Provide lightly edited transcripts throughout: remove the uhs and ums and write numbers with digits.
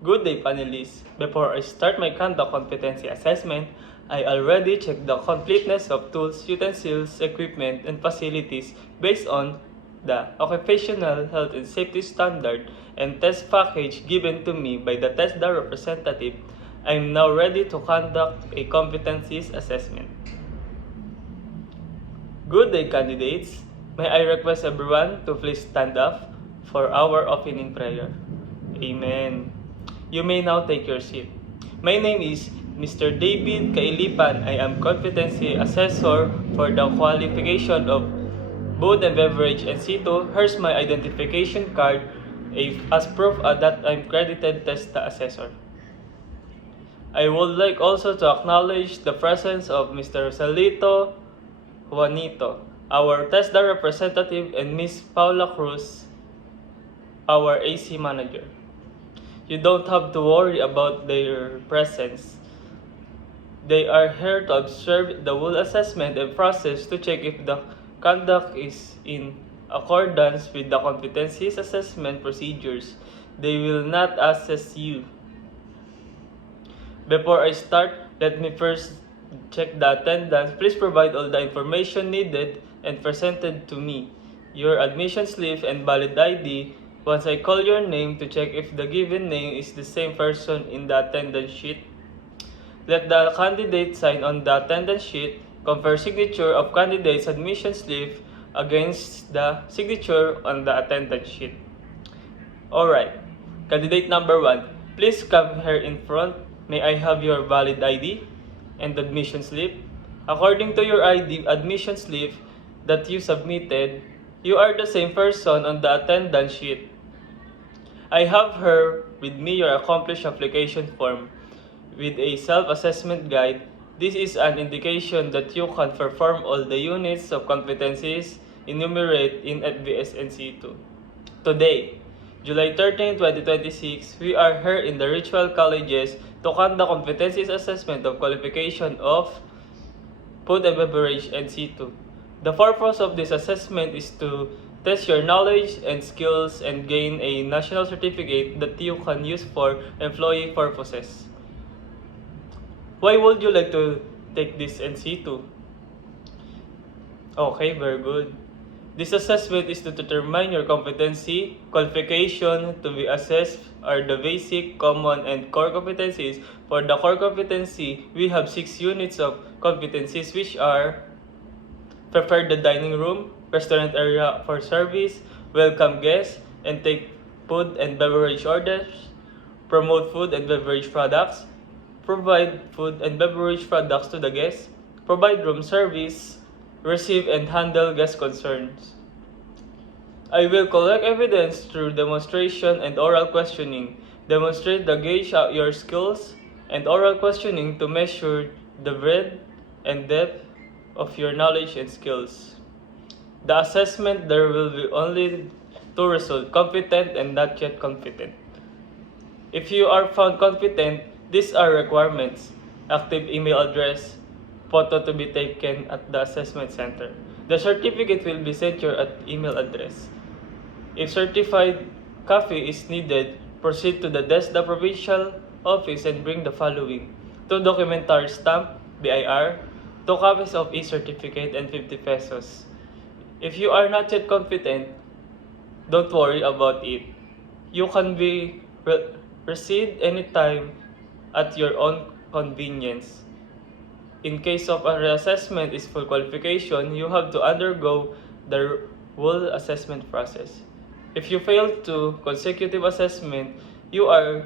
Good day, panelists. Before I start my conduct competency assessment, I already checked the completeness of tools, utensils, equipment, and facilities based on the Occupational Health and Safety Standard and test package given to me by the TESDA representative. I am now ready to conduct a competencies assessment. Good day, candidates. May I request everyone to please stand up for our opening prayer. Amen. You may now take your seat. My name is Mr. David Kailipan. I am Competency Assessor for the qualification of Food and Beverage and C2. Here's my identification card as proof that I'm credited TESDA Assessor. I would like also to acknowledge the presence of Mr. Salito Juanito, our TESDA representative, and Ms. Paula Cruz, our AC manager. You don't have to worry about their presence. They are here to observe the whole assessment and process to check if the conduct is in accordance with the competencies assessment procedures. They will not assess you. Before I start, let me first check the attendance. Please provide all the information needed and presented to me. Your admission slip and valid ID. Once I call your name to check if the given name is the same person in the attendance sheet. Let the candidate sign on the attendance sheet. Compare signature of candidate's admission slip against the signature on the attendance sheet. Alright, candidate number 1, please come here in front. May I have your valid ID and admission slip? According to your ID admission slip that you submitted, you are the same person on the attendance sheet. I have here with me your accomplished application form with a self-assessment guide. This is an indication that you can perform all the units of competencies enumerated in FBS NC2. Today, July 13, 2026, we are here in the Ritual Colleges to conduct competencies assessment of qualification of Food and Beverage NC2. The purpose of this assessment is to test your knowledge and skills and gain a national certificate that you can use for employee purposes. Why would you like to take this NC2? Okay, very good. This assessment is to determine your competency. Qualification to be assessed are the basic, common, and core competencies. For the core competency, we have 6 units of competencies, which are prepare the dining room, restaurant area for service, welcome guests, and take food and beverage orders, promote food and beverage products, provide food and beverage products to the guests, provide room service, receive and handle guest concerns. I will collect evidence through demonstration and oral questioning. Demonstrate the gauge your skills and oral questioning to measure the breadth and depth of your knowledge and skills. The assessment, there will be only 2 results, competent and not yet competent. If you are found competent, these are requirements: active email address, photo to be taken at the assessment center. The certificate will be sent your email address. If certified copy is needed, proceed to the TESDA provincial office and bring the following: 2 documentary stamp, BIR, 2 copies of e-certificate, and 50 pesos. If you are not yet competent, don't worry about it. You can be proceed anytime at your own convenience. In case of a reassessment is full qualification, you have to undergo the whole assessment process. If you fail to consecutive assessment, you are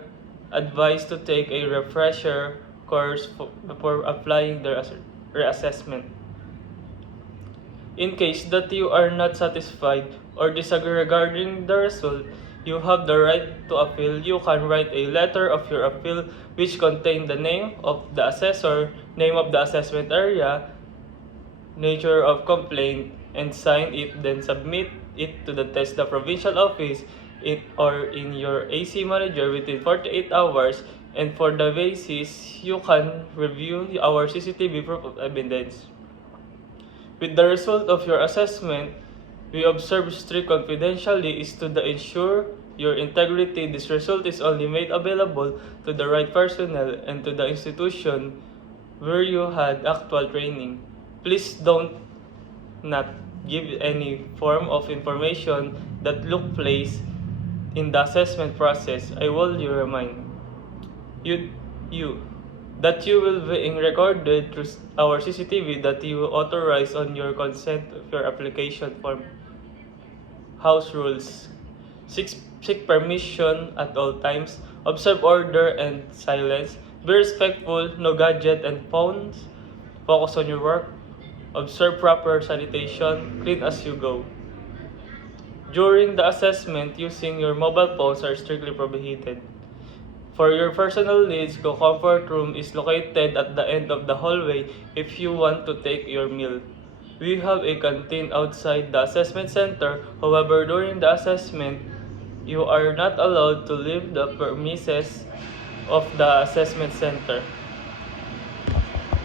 advised to take a refresher course before applying the reassessment. In case that you are not satisfied or disagree regarding the result, you have the right to appeal. You can write a letter of your appeal which contain the name of the assessor, name of the assessment area, nature of complaint, and sign it, then submit it to the TESDA provincial office or in your AC manager within 48 hours. And for the basis, you can review our CCTV proof of evidence. With the result of your assessment, we observe strict confidentiality is to ensure your integrity. This result is only made available to the right personnel and to the institution where you had actual training. Please don't not give any form of information that look place in the assessment process. I will you remind you you that you will be recorded through our CCTV that you authorize on your consent of your application form. House rules. Seek permission at all times. Observe order and silence. Be respectful. No gadget and phones. Focus on your work. Observe proper sanitation. Clean as you go. During the assessment, using your mobile phones are strictly prohibited. For your personal needs, the comfort room is located at the end of the hallway if you want to take your meal. We have a canteen outside the assessment center. However, during the assessment, you are not allowed to leave the premises of the assessment center.